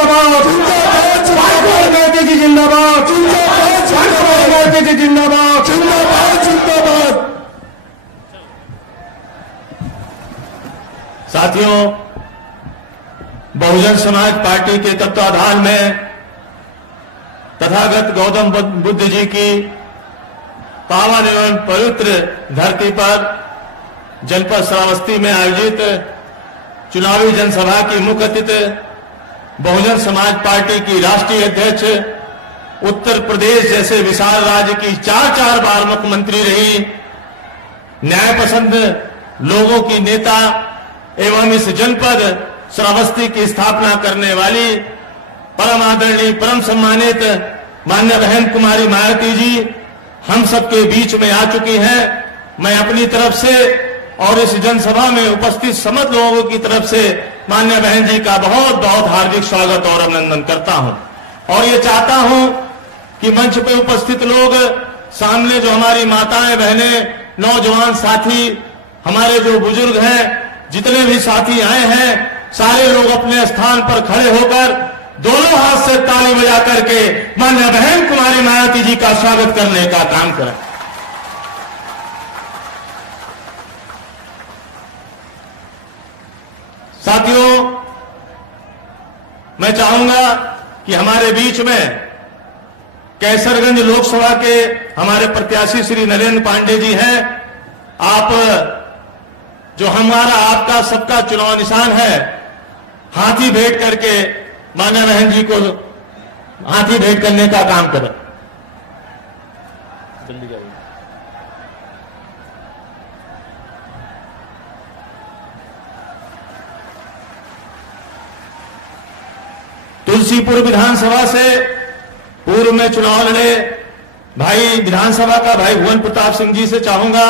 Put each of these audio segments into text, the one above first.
जिंदाबाद, मोदी जी जिंदाबाद, मोदी जी जिंदाबाद, जिंदाबाद। साथियों, बहुजन समाज पार्टी के तत्वाधान में तथागत गौतम बुद्ध जी की पावन एवं पवित्र धरती पर जनपद श्रावस्ती में आयोजित चुनावी जनसभा की मुख्य अतिथि बहुजन समाज पार्टी की राष्ट्रीय अध्यक्ष, उत्तर प्रदेश जैसे विशाल राज्य की चार बार मुख्यमंत्री रही, न्याय पसंद लोगों की नेता एवं इस जनपद श्रावस्ती की स्थापना करने वाली परम आदरणीय, परम सम्मानित माननीय बहन कुमारी मायावती जी हम सबके बीच में आ चुकी हैं। मैं अपनी तरफ से और इस जनसभा में उपस्थित समस्त लोगों की तरफ से माननीय बहन जी का बहुत बहुत हार्दिक स्वागत और अभिनंदन करता हूं और ये चाहता हूं कि मंच पे उपस्थित लोग, सामने जो हमारी माताएं, बहनें, नौजवान साथी, हमारे जो बुजुर्ग हैं, जितने भी साथी आए हैं, सारे लोग अपने स्थान पर खड़े होकर दोनों हाथ से ताली बजा करके माननीय बहन कुमारी मायावती जी का स्वागत करने का काम करें। साथियों, मैं चाहूंगा कि हमारे बीच में कैसरगंज लोकसभा के हमारे प्रत्याशी श्री नरेंद्र पांडे जी हैं। आप जो हमारा आपका सबका चुनाव निशान है, हाथी भेंट करके मान्य बहन जी को हाथी भेंट करने का काम करें। जल्दी जाइए। तुलसीपुर विधानसभा से पूर्व में चुनाव लड़े भाई विधानसभा का भाई भुवन प्रताप सिंह जी से चाहूंगा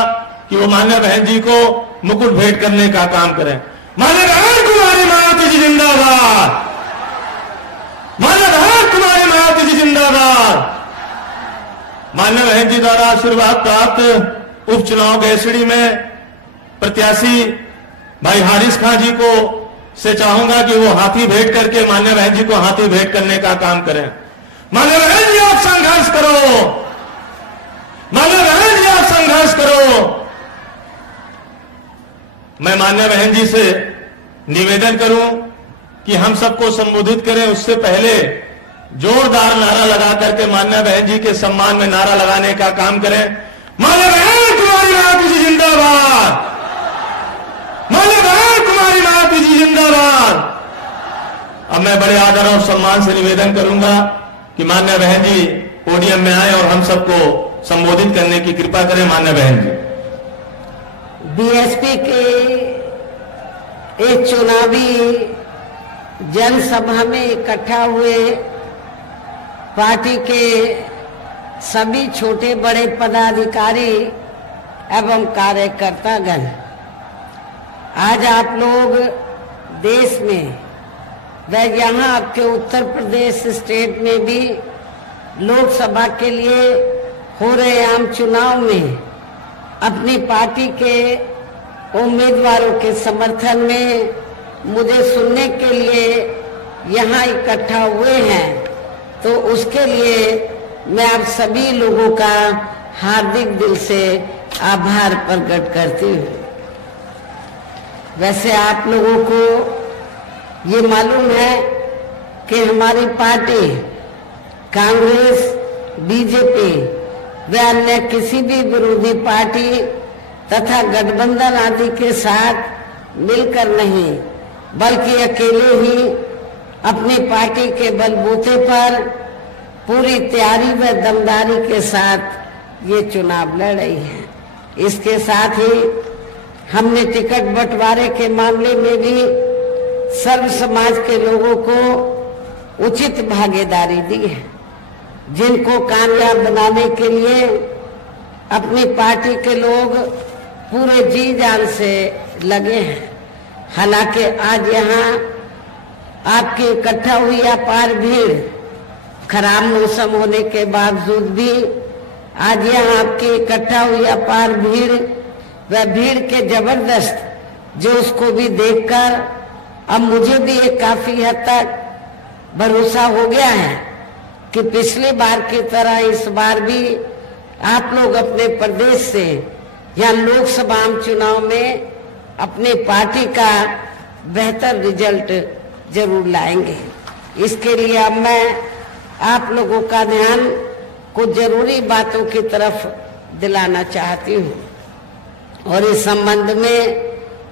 कि वो मान्य बहन जी को मुकुट भेंट करने का काम करें। मान्य बहन कुमारी मायावती जी जिंदाबाद, मान्य बहन कुमारी मायावती जी जिंदाबाद। मान्य बहन जी द्वारा आशीर्वाद प्राप्त उपचुनाव गैसड़ी में प्रत्याशी भाई हारिस खां जी को से चाहूंगा कि वो हाथी भेंट करके मान्य बहन जी को हाथी भेंट करने का काम करें। मान्य बहन जी आप संघर्ष करो, मान्य बहन जी आप संघर्ष करो। मैं मान्य बहन जी से निवेदन करूं कि हम सबको संबोधित करें, उससे पहले जोरदार नारा लगा करके मान्य बहन जी के सम्मान में नारा लगाने का काम करें। मान्य बहन कुमारी मायावती जी जिंदाबाद, मान्य बहन कुमारी मायावती जी जिंदाबाद। अब मैं बड़े आदर और सम्मान से निवेदन करूंगा कि मान्य बहन जी पोडियम में आए और हम सबको संबोधित करने की कृपा करें। मान्य बहन जी। बीएसपी के एक चुनावी जनसभा में इकट्ठा हुए पार्टी के सभी छोटे बड़े पदाधिकारी एवं कार्यकर्तागण, आज आप लोग देश में व यहाँ आपके उत्तर प्रदेश स्टेट में भी लोकसभा के लिए हो रहे आम चुनाव में अपनी पार्टी के उम्मीदवारों के समर्थन में मुझे सुनने के लिए यहाँ इकट्ठा हुए हैं, तो उसके लिए मैं आप सभी लोगों का हार्दिक दिल से आभार प्रकट करती हूँ। वैसे आप लोगों को ये मालूम है कि हमारी पार्टी कांग्रेस, बीजेपी व अन्य किसी भी विरोधी पार्टी तथा गठबंधन आदि के साथ मिलकर नहीं, बल्कि अकेले ही अपनी पार्टी के बलबूते पर पूरी तैयारी व दमदारी के साथ ये चुनाव लड़ रही है। इसके साथ ही हमने टिकट बंटवारे के मामले में भी सर्व समाज के लोगों को उचित भागीदारी दी है, जिनको कामयाब बनाने के लिए अपनी पार्टी के लोग पूरे जी जान से लगे हैं। हालांकि आज यहाँ आपकी इकट्ठा हुई अपार भीड़, खराब मौसम होने के बावजूद भी आज यहाँ आपकी इकट्ठा हुई अपार भीड़ व भीड़ के जबरदस्त जो उसको भी देखकर अब मुझे भी एक काफी हद तक भरोसा हो गया है कि पिछली बार की तरह इस बार भी आप लोग अपने प्रदेश से या लोकसभा चुनाव में अपने पार्टी का बेहतर रिजल्ट जरूर लाएंगे। इसके लिए अब मैं आप लोगों का ध्यान कुछ जरूरी बातों की तरफ दिलाना चाहती हूँ और इस संबंध में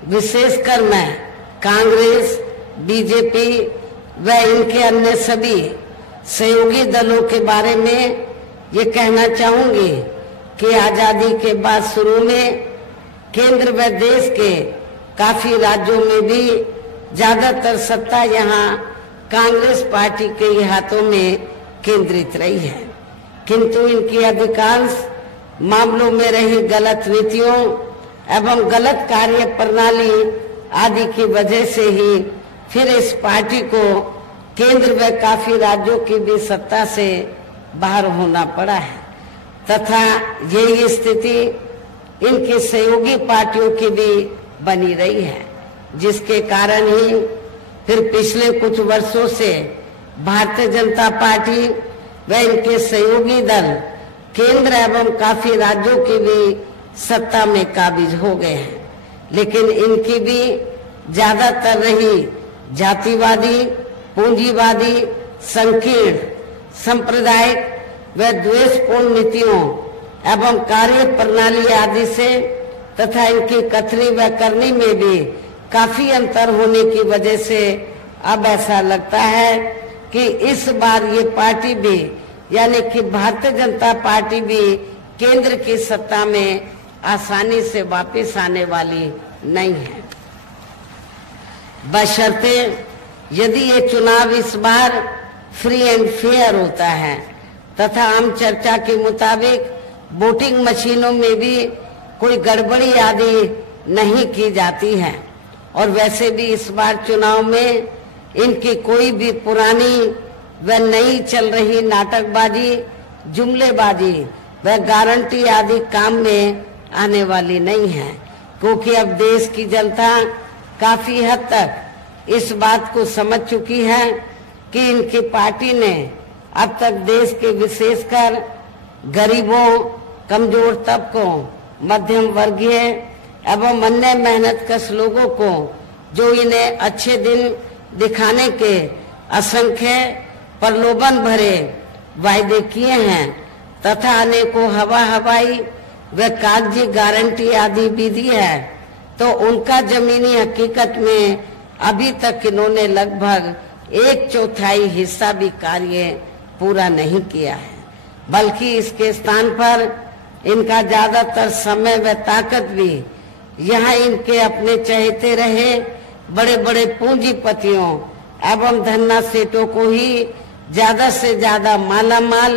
विशेषकर मैं कांग्रेस, बीजेपी व इनके अन्य सभी सहयोगी दलों के बारे में ये कहना चाहूंगी कि आजादी के बाद शुरू में केंद्र व देश के काफी राज्यों में भी ज्यादातर सत्ता यहाँ कांग्रेस पार्टी के हाथों में केंद्रित रही है, किंतु इनकी अधिकांश मामलों में रही गलत नीतियों एवं गलत कार्य प्रणाली आदि की वजह से ही फिर इस पार्टी को केंद्र व काफी राज्यों की भी सत्ता से बाहर होना पड़ा है तथा यही स्थिति इनकी सहयोगी पार्टियों की भी बनी रही है, जिसके कारण ही फिर पिछले कुछ वर्षों से भारतीय जनता पार्टी व इनके सहयोगी दल केंद्र एवं काफी राज्यों की भी सत्ता में काबिज हो गए हैं, लेकिन इनकी भी ज्यादातर रही जातिवादी, पूंजीवादी, संकीर्ण, सांप्रदायिक व द्वेषपूर्ण नीतियों एवं कार्य प्रणाली आदि से तथा इनकी कथनी व करनी में भी काफी अंतर होने की वजह से अब ऐसा लगता है कि इस बार ये पार्टी भी यानी कि भारतीय जनता पार्टी भी केंद्र की सत्ता में आसानी से वापस आने वाली नहीं है, बशर्ते यदि ये चुनाव इस बार फ्री एंड फेयर होता है तथा आम चर्चा के मुताबिक वोटिंग मशीनों में भी कोई गड़बड़ी आदि नहीं की जाती है और वैसे भी इस बार चुनाव में इनकी कोई भी पुरानी व नई चल रही नाटकबाजी, जुमलेबाजी व गारंटी आदि काम में आने वाली नहीं है, क्योंकि अब देश की जनता काफी हद तक इस बात को समझ चुकी है कि इनकी पार्टी ने अब तक देश के विशेषकर गरीबों, कमजोर तबकों, मध्यम वर्गीय एवं अन्य मेहनतकश लोगों को जो इन्हें अच्छे दिन दिखाने के असंख्य प्रलोभन भरे वायदे किए हैं तथा अनेकों हवाई व कागजी गारंटी आदि भी दी है, तो उनका जमीनी हकीकत में अभी तक इन्होंने लगभग 1/4 हिस्सा भी कार्य पूरा नहीं किया है, बल्कि इसके स्थान पर इनका ज्यादातर समय व ताकत भी यहाँ इनके अपने चहेते रहे बड़े बड़े पूंजीपतियों एवं धन्ना सेठों को ही ज्यादा से ज्यादा मालामाल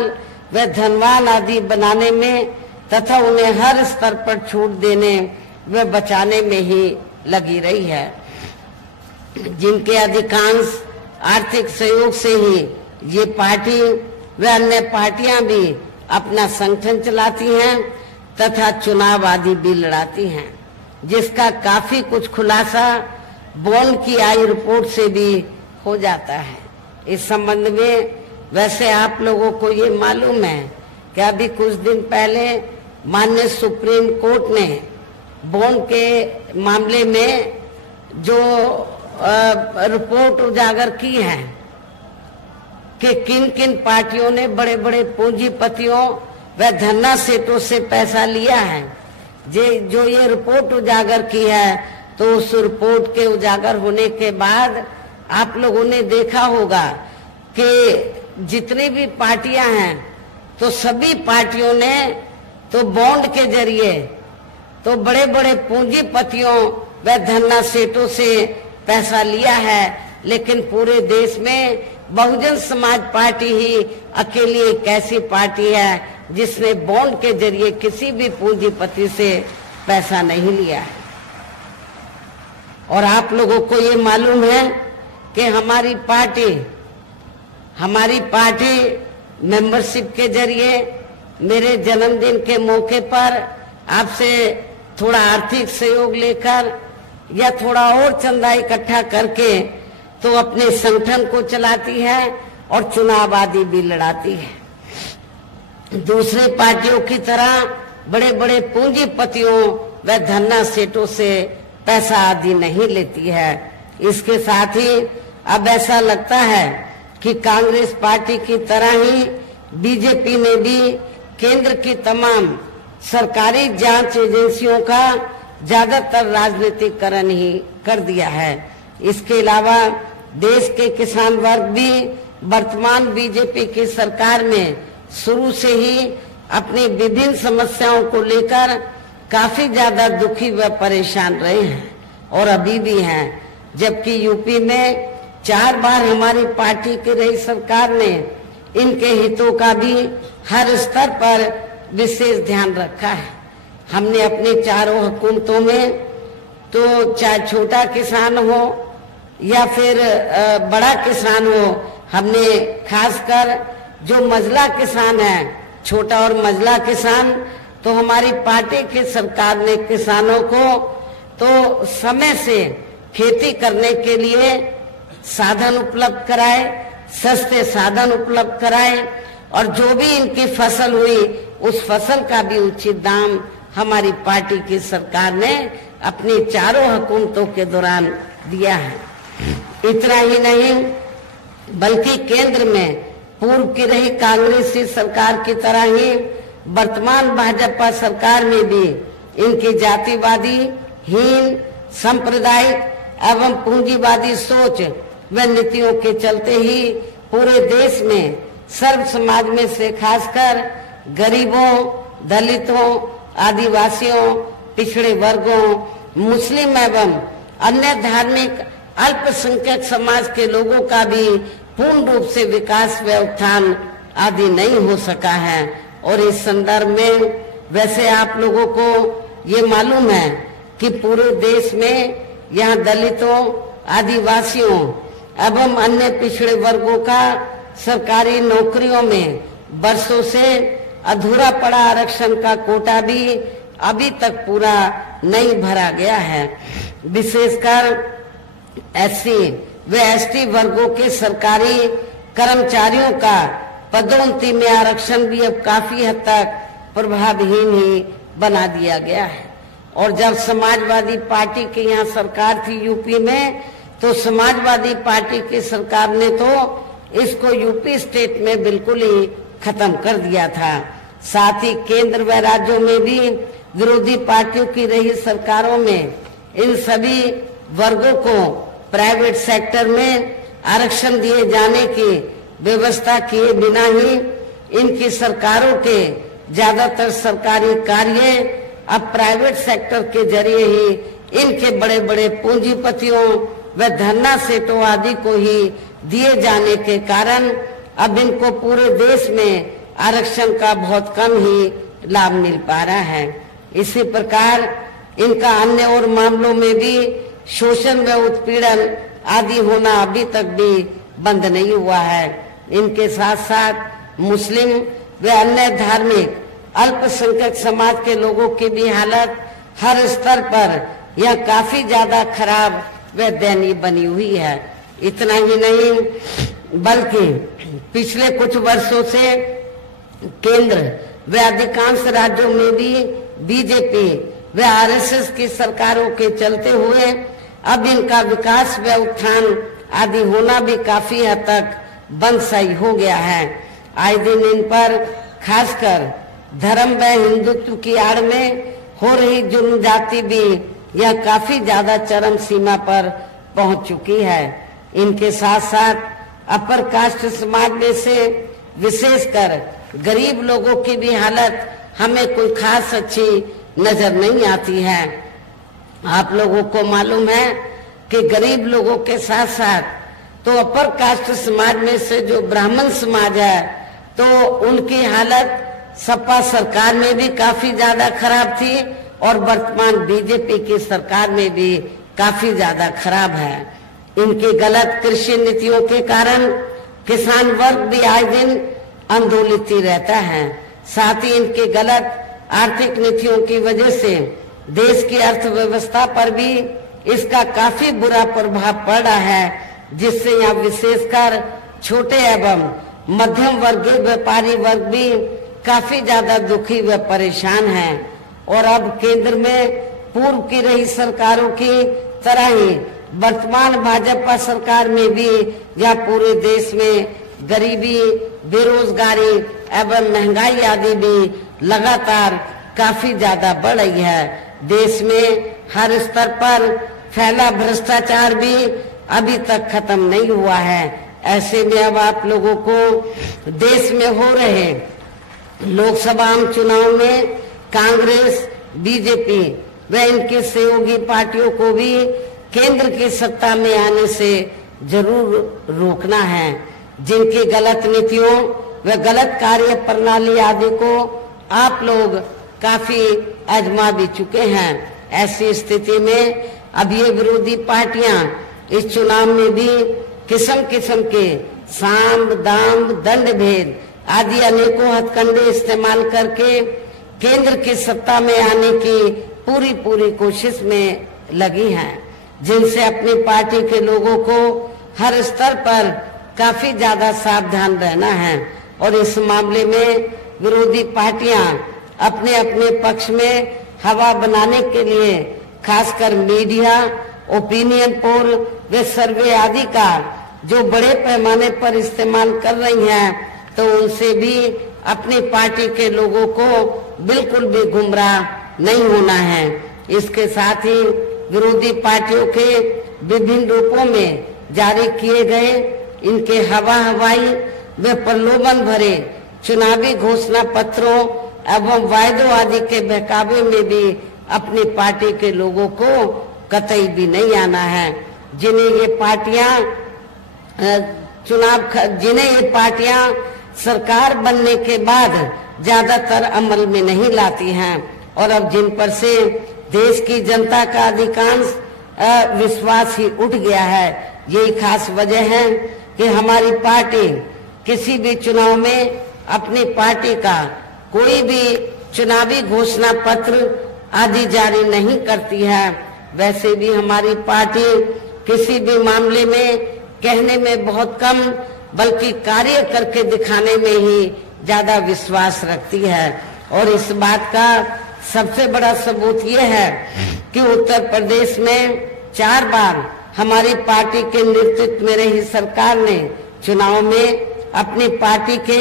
व धनवान आदि बनाने में तथा उन्हें हर स्तर पर छूट देने व बचाने में ही लगी रही है, जिनके अधिकांश आर्थिक सहयोग से ही ये पार्टी व अन्य पार्टियां भी अपना संगठन चलाती हैं तथा चुनाव आदि भी लड़ाती हैं, जिसका काफी कुछ खुलासा बॉन्ड की आई रिपोर्ट से भी हो जाता है। इस संबंध में वैसे आप लोगों को ये मालूम है कि अभी कुछ दिन पहले माननीय सुप्रीम कोर्ट ने बॉन्ड के मामले में जो रिपोर्ट उजागर की है कि किन किन पार्टियों ने बड़े बड़े पूंजीपतियों व धन्ना सेठों से पैसा लिया है, जो ये रिपोर्ट उजागर की है, तो उस रिपोर्ट के उजागर होने के बाद आप लोगों ने देखा होगा कि जितनी भी पार्टियां हैं तो सभी पार्टियों ने तो बॉन्ड के जरिए तो बड़े बड़े पूंजीपतियों व धन्ना सेठों से पैसा लिया है, लेकिन पूरे देश में बहुजन समाज पार्टी ही अकेली एक ऐसी पार्टी है जिसने बॉन्ड के जरिए किसी भी पूंजीपति से पैसा नहीं लिया है। और आप लोगों को ये मालूम है कि हमारी पार्टी मेंबरशिप के जरिए मेरे जन्मदिन के मौके पर आपसे थोड़ा आर्थिक सहयोग लेकर या थोड़ा और चंदा इकट्ठा करके तो अपने संगठन को चलाती है और चुनाव आदि भी लड़ाती है। दूसरी पार्टियों की तरह बड़े बड़े पूंजीपतियों व धन्ना सेठों से पैसा आदि नहीं लेती है। इसके साथ ही अब ऐसा लगता है कि कांग्रेस पार्टी की तरह ही बीजेपी ने भी केंद्र की तमाम सरकारी जांच एजेंसियों का ज्यादातर राजनीतिकरण ही कर दिया है। इसके अलावा देश के किसान वर्ग भी वर्तमान बीजेपी की सरकार में शुरू से ही अपनी विभिन्न समस्याओं को लेकर काफी ज्यादा दुखी व परेशान रहे हैं और अभी भी हैं। जबकि यूपी में 4 बार हमारी पार्टी की रही सरकार ने इनके हितों का भी हर स्तर पर विशेष ध्यान रखा है। हमने अपनी चारों हुकूमतों में तो चाहे छोटा किसान हो या फिर बड़ा किसान हो, हमने खासकर जो मझला किसान है, छोटा और मझला किसान, तो हमारी पार्टी की सरकार ने किसानों को तो समय से खेती करने के लिए साधन उपलब्ध कराए, सस्ते साधन उपलब्ध कराए और जो भी इनकी फसल हुई उस फसल का भी उचित दाम हमारी पार्टी की सरकार ने अपनी चारों हुकूमतों के दौरान दिया है। इतना ही नहीं बल्कि केंद्र में पूर्व की रही कांग्रेसी सरकार की तरह ही वर्तमान भाजपा सरकार में भी इनकी जातिवादी, हीन, सांप्रदायिक एवं पूंजीवादी सोच व नीतियों के चलते ही पूरे देश में सर्व समाज में से खासकर गरीबों, दलितों, आदिवासियों, पिछड़े वर्गों, मुस्लिम एवं अन्य धार्मिक अल्पसंख्यक समाज के लोगों का भी पूर्ण रूप से विकास व उत्थान आदि नहीं हो सका है। और इस संदर्भ में वैसे आप लोगों को ये मालूम है कि पूरे देश में यहाँ दलितों, आदिवासियों एवं अन्य पिछड़े वर्गों का सरकारी नौकरियों में वर्षों से अधूरा पड़ा आरक्षण का कोटा भी अभी तक पूरा नहीं भरा गया है। विशेषकर एससी व एसटी वर्गों के सरकारी कर्मचारियों का पदोन्नति में आरक्षण भी अब काफी हद तक प्रभावहीन ही बना दिया गया है। और जब समाजवादी पार्टी की यहाँ सरकार थी यूपी में, तो समाजवादी पार्टी की सरकार ने तो इसको यूपी स्टेट में बिल्कुल ही खत्म कर दिया था। साथ ही केंद्र व राज्यों में भी विरोधी पार्टियों की रही सरकारों में इन सभी वर्गों को प्राइवेट सेक्टर में आरक्षण दिए जाने की व्यवस्था किए बिना ही इनकी सरकारों के ज्यादातर सरकारी कार्य अब प्राइवेट सेक्टर के जरिए ही इनके बड़े बड़े पूंजीपतियों व धन्ना सेठों आदि को ही दिए जाने के कारण अब इनको पूरे देश में आरक्षण का बहुत कम ही लाभ मिल पा रहा है। इसी प्रकार इनका अन्य और मामलों में भी शोषण व उत्पीड़न आदि होना अभी तक भी बंद नहीं हुआ है। इनके साथ साथ मुस्लिम व अन्य धार्मिक अल्पसंख्यक समाज के लोगों की भी हालत हर स्तर पर यह काफी ज्यादा खराब व दयनीय बनी हुई है। इतना ही नहीं बल्कि पिछले कुछ वर्षों से केंद्र व अधिकांश राज्यों में भी बीजेपी व आरएसएस की सरकारों के चलते हुए अब इनका विकास व उत्थान आदि होना भी काफी हद तक बंद सही हो गया है। आए दिन इन पर खासकर धर्म व हिंदुत्व की आड़ में हो रही जुर्म जाति भी यह काफी ज्यादा चरम सीमा पर पहुंच चुकी है। इनके साथ साथ अपर कास्ट समाज में से विशेषकर गरीब लोगों की भी हालत हमें कोई खास अच्छी नजर नहीं आती है। आप लोगों को मालूम है कि गरीब लोगों के साथ साथ तो अपर कास्ट समाज में से जो ब्राह्मण समाज है तो उनकी हालत सपा सरकार में भी काफी ज्यादा खराब थी और वर्तमान बीजेपी की सरकार में भी काफी ज्यादा खराब है। इनकी गलत कृषि नीतियों के कारण किसान वर्ग भी आए दिन आंदोलित ही रहता है। साथ ही इनकी गलत आर्थिक नीतियों की वजह से देश की अर्थव्यवस्था पर भी इसका काफी बुरा प्रभाव पड़ रहा है। जिससे यहाँ विशेषकर छोटे एवं मध्यम वर्गीय व्यापारी वर्ग भी काफी ज्यादा दुखी व परेशान हैं। और अब केंद्र में पूर्व की रही सरकारों की तरह ही वर्तमान भाजपा सरकार में भी या पूरे देश में गरीबी, बेरोजगारी एवं महंगाई आदि भी लगातार काफी ज्यादा बढ़ रही है। देश में हर स्तर पर फैला भ्रष्टाचार भी अभी तक खत्म नहीं हुआ है। ऐसे में अब आप लोगों को देश में हो रहे लोकसभा आम चुनाव में कांग्रेस, बीजेपी व इनकी सहयोगी पार्टियों को भी केंद्र की सत्ता में आने से जरूर रोकना है। जिनकी गलत नीतियों व गलत कार्य प्रणाली आदि को आप लोग काफी आजमा भी चुके हैं। ऐसी स्थिति में अब ये विरोधी पार्टियां इस चुनाव में भी किस्म किस्म के साम, दाम, दंड भेद आदि अनेकों हथकंडे इस्तेमाल करके केंद्र की सत्ता में आने की पूरी कोशिश में लगी हैं, जिनसे अपनी पार्टी के लोगों को हर स्तर पर काफी ज्यादा सावधान रहना है। और इस मामले में विरोधी पार्टियां अपने अपने पक्ष में हवा बनाने के लिए खासकर मीडिया, ओपिनियन पोल व सर्वे आदि का जो बड़े पैमाने पर इस्तेमाल कर रही हैं, तो उनसे भी अपनी पार्टी के लोगों को बिल्कुल भी गुमराह नहीं होना है। इसके साथ ही विरोधी पार्टियों के विभिन्न रूपों में जारी किए गए इनके हवाई व प्रलोभन भरे चुनावी घोषणा पत्रों एवं वायदों आदि के बहकावे में भी अपनी पार्टी के लोगों को कतई भी नहीं आना है। जिन्हें ये पार्टियां सरकार बनने के बाद ज्यादातर अमल में नहीं लाती हैं और अब जिन पर से देश की जनता का अधिकांश विश्वास ही उठ गया है। यही खास वजह है कि हमारी पार्टी किसी भी चुनाव में अपनी पार्टी का कोई भी चुनावी घोषणा पत्र आदि जारी नहीं करती है। वैसे भी हमारी पार्टी किसी भी मामले में कहने में बहुत कम बल्कि कार्य करके दिखाने में ही ज्यादा विश्वास रखती है। और इस बात का सबसे बड़ा सबूत ये है कि उत्तर प्रदेश में 4 बार हमारी पार्टी के नेतृत्व में रही सरकार ने चुनाव में अपनी पार्टी के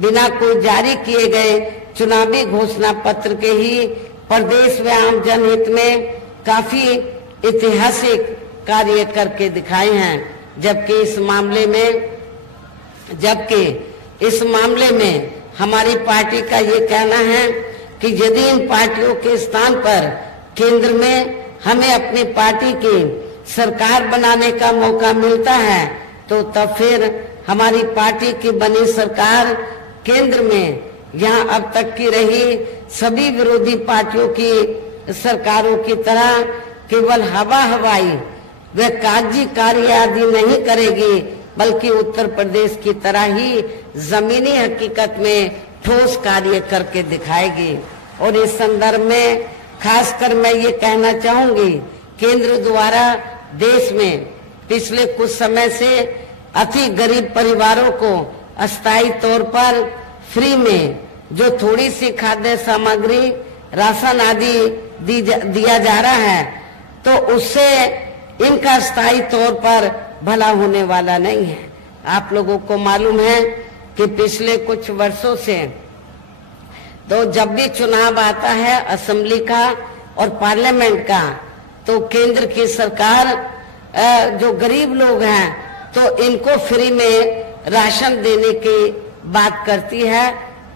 बिना कोई जारी किए गए चुनावी घोषणा पत्र के ही प्रदेश व आम जनहित में काफी ऐतिहासिक कार्य करके दिखाए हैं। जबकि इस मामले में हमारी पार्टी का ये कहना है कि यदि इन पार्टियों के स्थान पर केंद्र में हमें अपनी पार्टी की सरकार बनाने का मौका मिलता है, तो तब फिर हमारी पार्टी की बनी सरकार केंद्र में यहाँ अब तक की रही सभी विरोधी पार्टियों की सरकारों की तरह केवल हवाई वे कागजी कार्य आदि नहीं करेगी, बल्कि उत्तर प्रदेश की तरह ही जमीनी हकीकत में ठोस कार्य करके दिखाएगी। और इस संदर्भ में खासकर मैं ये कहना चाहूंगी, केंद्र द्वारा देश में पिछले कुछ समय से अति गरीब परिवारों को अस्थायी तौर पर फ्री में जो थोड़ी सी खाद्य सामग्री, राशन आदि दिया जा रहा है, तो उससे इनका स्थायी तौर पर भला होने वाला नहीं है। आप लोगों को मालूम है कि पिछले कुछ वर्षों से तो जब भी चुनाव आता है असेंबली का और पार्लियामेंट का, तो केंद्र की सरकार जो गरीब लोग हैं तो इनको फ्री में राशन देने की बात करती है,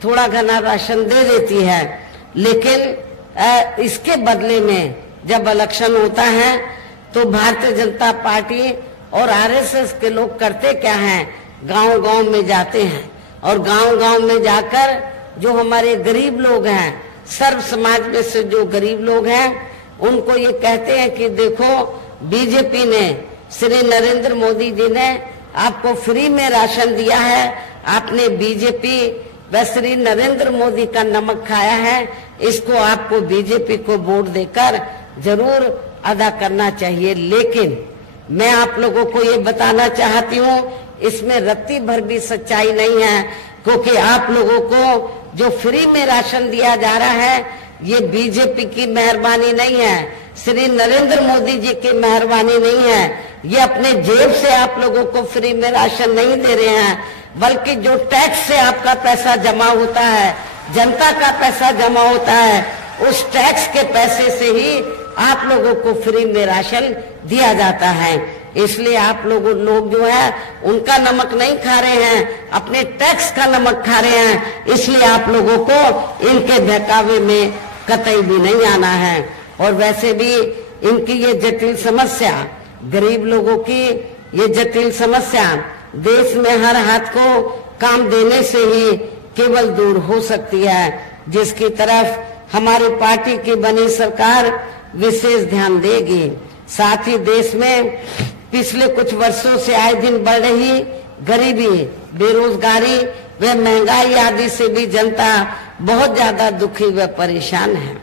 थोड़ा घना राशन दे देती है। लेकिन इसके बदले में जब इलेक्शन होता है तो भारतीय जनता पार्टी और आरएसएस के लोग करते क्या हैं, गांव-गांव में जाते हैं और गांव-गांव में जाकर जो हमारे गरीब लोग हैं, सर्व समाज में से जो गरीब लोग हैं, उनको ये कहते हैं कि देखो बीजेपी ने, श्री नरेंद्र मोदी जी ने आपको फ्री में राशन दिया है, आपने बीजेपी व श्री नरेंद्र मोदी का नमक खाया है, इसको आपको बीजेपी को वोट देकर जरूर अदा करना चाहिए। लेकिन मैं आप लोगों को ये बताना चाहती हूँ, इसमें रत्ती भर भी सच्चाई नहीं है, क्योंकि आप लोगों को जो फ्री में राशन दिया जा रहा है ये बीजेपी की मेहरबानी नहीं है, श्री नरेंद्र मोदी जी की मेहरबानी नहीं है। ये अपने जेब से आप लोगों को फ्री में राशन नहीं दे रहे हैं, बल्कि जो टैक्स से आपका पैसा जमा होता है, जनता का पैसा जमा होता है, उस टैक्स के पैसे से ही आप लोगों को फ्री में राशन दिया जाता है। इसलिए आप लोग जो है उनका नमक नहीं खा रहे हैं, अपने टैक्स का नमक खा रहे हैं। इसलिए आप लोगों को इनके बहकावे में कतई भी नहीं आना है। और वैसे भी इनकी ये जटिल समस्या, गरीब लोगों की ये जटिल समस्या देश में हर हाथ को काम देने से ही केवल दूर हो सकती है, जिसकी तरफ हमारी पार्टी की बनी सरकार विशेष ध्यान देगी। साथ ही देश में पिछले कुछ वर्षों से आए दिन बढ़ रही गरीबी, बेरोजगारी व महंगाई आदि से भी जनता बहुत ज्यादा दुखी व परेशान है,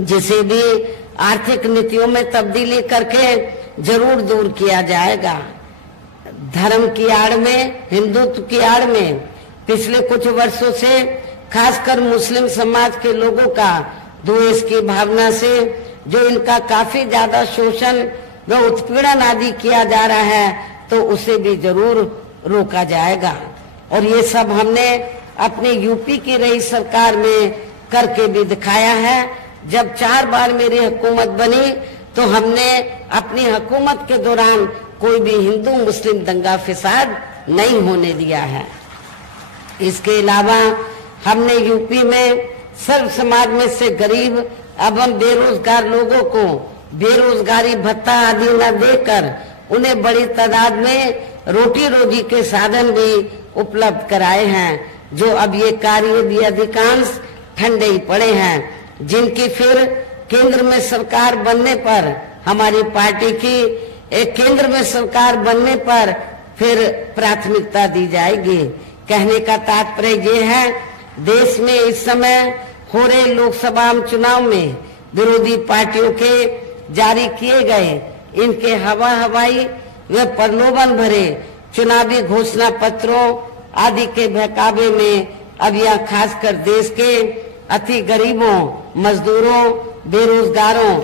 जिसे भी आर्थिक नीतियों में तब्दीली करके जरूर दूर किया जाएगा। धर्म की आड़ में, हिंदुत्व की आड़ में पिछले कुछ वर्षों से खासकर मुस्लिम समाज के लोगों का द्वेष की भावना से जो इनका काफी ज्यादा शोषण व उत्पीड़न आदि किया जा रहा है, तो उसे भी जरूर रोका जाएगा। और ये सब हमने अपने यूपी की रही सरकार में करके भी दिखाया है। जब 4 बार मेरी हुकूमत बनी तो हमने अपनी हुकूमत के दौरान कोई भी हिंदू मुस्लिम दंगा फिसाद नहीं होने दिया है। इसके अलावा हमने यूपी में सर्व समाज में से गरीब एवं बेरोजगार लोगों को बेरोजगारी भत्ता आदि न देकर उन्हें बड़ी तादाद में रोटी रोजी के साधन भी उपलब्ध कराए हैं, जो अब ये कार्य भी अधिकांश ठंडे ही पड़े हैं, जिनकी फिर केंद्र में सरकार बनने पर हमारी पार्टी की केंद्र में सरकार बनने पर फिर प्राथमिकता दी जाएगी। कहने का तात्पर्य ये है, देश में इस समय हो रहे लोकसभा चुनाव में विरोधी पार्टियों के जारी किए गए इनके हवाई व प्रलोभन भरे चुनावी घोषणा पत्रों आदि के बहकावे में अब यह खासकर देश के अति गरीबों, मजदूरों, बेरोजगारों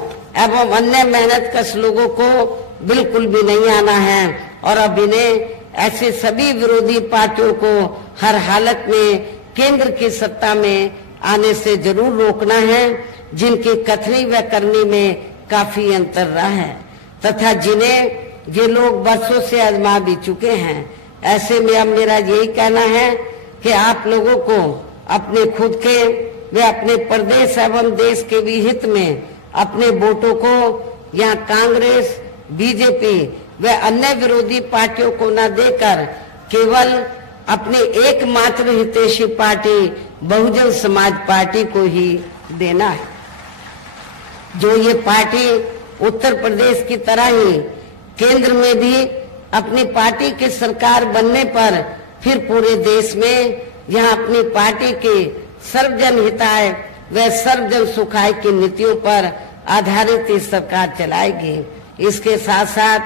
एवं अन्य मेहनतकश लोगों को बिल्कुल भी नहीं आना है। और अब इन्हें ऐसे सभी विरोधी पार्टियों को हर हालत में केंद्र की सत्ता में आने से जरूर रोकना है, जिनकी कथनी व करनी में काफी अंतर रहा है तथा जिन्हें ये लोग वर्षों से आजमा भी चुके हैं। ऐसे में अब मेरा यही कहना है कि आप लोगों को अपने खुद के व अपने प्रदेश एवं देश के भी हित में अपने वोटों को यहाँ कांग्रेस, बीजेपी व अन्य विरोधी पार्टियों को न देकर केवल अपनी एकमात्र हितैषी पार्टी बहुजन समाज पार्टी को ही देना है। जो ये पार्टी उत्तर प्रदेश की तरह ही केंद्र में भी अपनी पार्टी की सरकार बनने पर फिर पूरे देश में यहाँ अपनी पार्टी के सर्वजन हिताय व सर्वजन सुखाय की नीतियों पर आधारित ये सरकार चलाएगी। इसके साथ साथ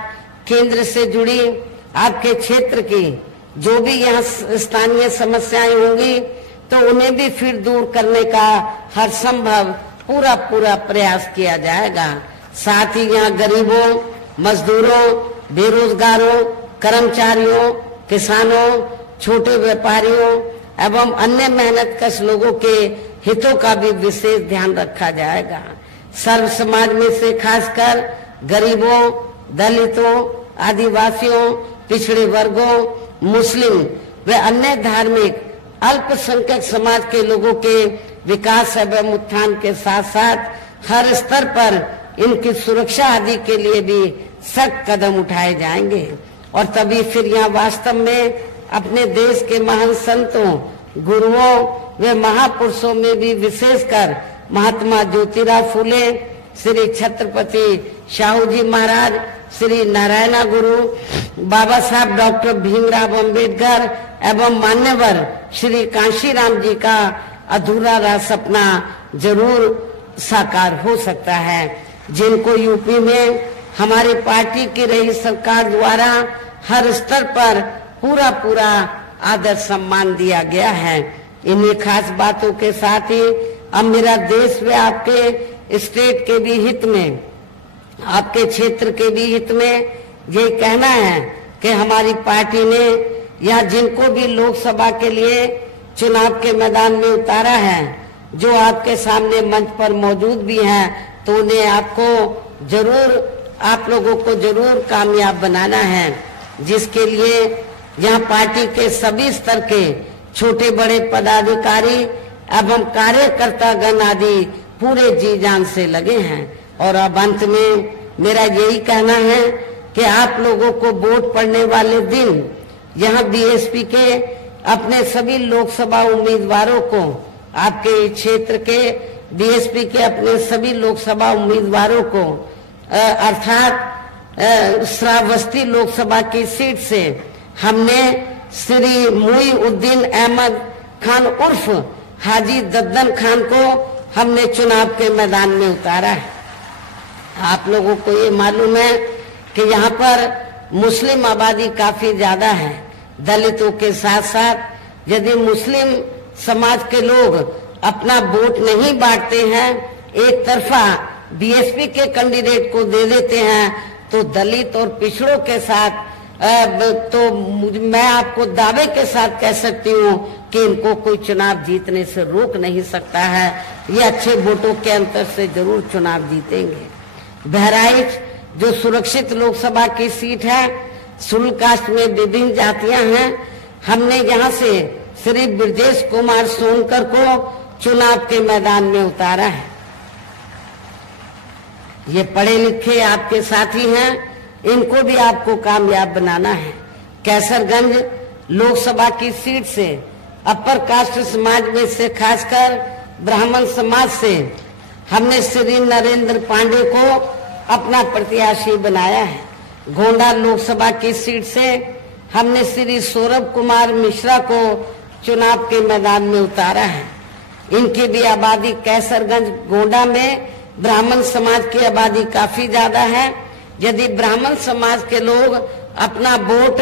केंद्र से जुड़ी आपके क्षेत्र की जो भी यहाँ स्थानीय समस्याएं होंगी तो उन्हें भी फिर दूर करने का हर संभव पूरा प्रयास किया जाएगा। साथ ही यहाँ गरीबों, मजदूरों, बेरोजगारों, कर्मचारियों, किसानों, छोटे व्यापारियों एवं अन्य मेहनतकश लोगों के हितों का भी विशेष ध्यान रखा जाएगा। सर्व समाज में से खासकर गरीबों, दलितों, आदिवासियों, पिछड़े वर्गों, मुस्लिम व अन्य धार्मिक अल्पसंख्यक समाज के लोगों के विकास एवं उत्थान के साथ साथ हर स्तर पर इनकी सुरक्षा आदि के लिए भी सख्त कदम उठाए जाएंगे। और तभी फिर यहाँ वास्तव में अपने देश के महान संतों, गुरुओं व महापुरुषों में भी विशेषकर महात्मा ज्योतिराव फूले, श्री छत्रपति शाहू जी महाराज, श्री नारायण गुरु, बाबा साहब डॉक्टर भीमराव अंबेडकर एवं मान्यवर श्री कांशीराम जी का अधूरा रहा सपना जरूर साकार हो सकता है, जिनको यूपी में हमारी पार्टी की रही सरकार द्वारा हर स्तर पर पूरा आदर सम्मान दिया गया है। इन्हीं खास बातों के साथ ही अब मेरा देश व आपके स्टेट के भी हित में, आपके क्षेत्र के भी हित में ये कहना है कि हमारी पार्टी ने या जिनको भी लोकसभा के लिए चुनाव के मैदान में उतारा है, जो आपके सामने मंच पर मौजूद भी हैं, तो उन्हें आपको जरूर, आप लोगों को जरूर कामयाब बनाना है, जिसके लिए यहाँ पार्टी के सभी स्तर के छोटे बड़े पदाधिकारी एवं कार्यकर्तागण आदि पूरे जी जान से लगे हैं। और अब अंत में मेरा यही कहना है कि आप लोगों को वोट पड़ने वाले दिन यहाँ बीएसपी के अपने सभी लोकसभा उम्मीदवारों को, आपके क्षेत्र के बीएसपी के अपने सभी लोकसभा उम्मीदवारों को अर्थात श्रावस्ती लोकसभा की सीट से हमने श्री मुईउद्दीन अहमद खान उर्फ हाजी दद्दन खान को हमने चुनाव के मैदान में उतारा है। आप लोगों को ये मालूम है कि यहाँ पर मुस्लिम आबादी काफी ज्यादा है। दलितों के साथ साथ यदि मुस्लिम समाज के लोग अपना वोट नहीं बांटते हैं, एक तरफा बीएसपी के कैंडिडेट को दे देते हैं, तो दलित और पिछड़ों के साथ तो मैं आपको दावे के साथ कह सकती हूँ कि इनको कोई चुनाव जीतने से रोक नहीं सकता है। ये अच्छे वोटों के अंतर से जरूर चुनाव जीतेंगे। बहराइच जो सुरक्षित लोकसभा की सीट है, शुल्क कास्ट में विभिन्न जातियां हैं, हमने यहाँ से श्री ब्रजेश कुमार सोनकर को चुनाव के मैदान में उतारा है। ये पढ़े लिखे आपके साथी हैं, इनको भी आपको कामयाब बनाना है। कैसरगंज लोकसभा की सीट से अपर कास्ट समाज में से खासकर ब्राह्मण समाज से हमने श्री नरेंद्र पांडे को अपना प्रत्याशी बनाया है। गोंडा लोकसभा की सीट से हमने श्री सौरभ कुमार मिश्रा को चुनाव के मैदान में उतारा है। इनकी भी आबादी कैसरगंज गोंडा में ब्राह्मण समाज की आबादी काफी ज्यादा है। यदि ब्राह्मण समाज के लोग अपना वोट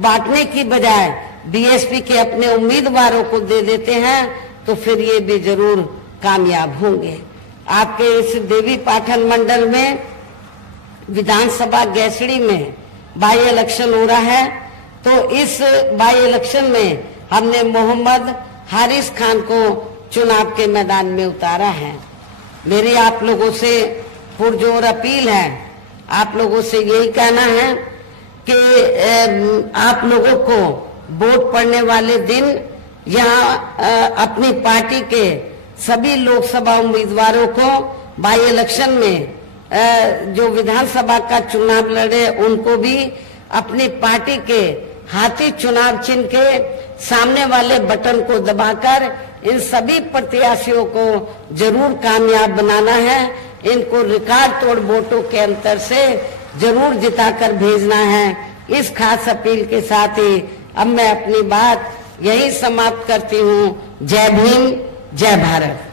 बांटने की बजाय बीएसपी के अपने उम्मीदवारों को दे देते हैं, तो फिर ये भी जरूर कामयाब होंगे। आपके इस देवी पाठन मंडल में विधानसभा गैसड़ी में बाई इलेक्शन हो रहा है, तो इस बाई इलेक्शन में हमने मोहम्मद हारिस खान को चुनाव के मैदान में उतारा है। मेरी आप लोगों से पुरजोर अपील है, आप लोगों से यही कहना है कि आप लोगों को वोट पड़ने वाले दिन यहाँ अपनी पार्टी के सभी लोकसभा उम्मीदवारों को बाई इलेक्शन में जो विधानसभा का चुनाव लड़े, उनको भी अपनी पार्टी के हाथी चुनाव चिन्ह के सामने वाले बटन को दबाकर इन सभी प्रत्याशियों को जरूर कामयाब बनाना है। इनको रिकॉर्ड तोड़ वोटों के अंतर से जरूर जिताकर भेजना है। इस खास अपील के साथ ही अब मैं अपनी बात यही समाप्त करती हूँ। जय भीम, जय भारत।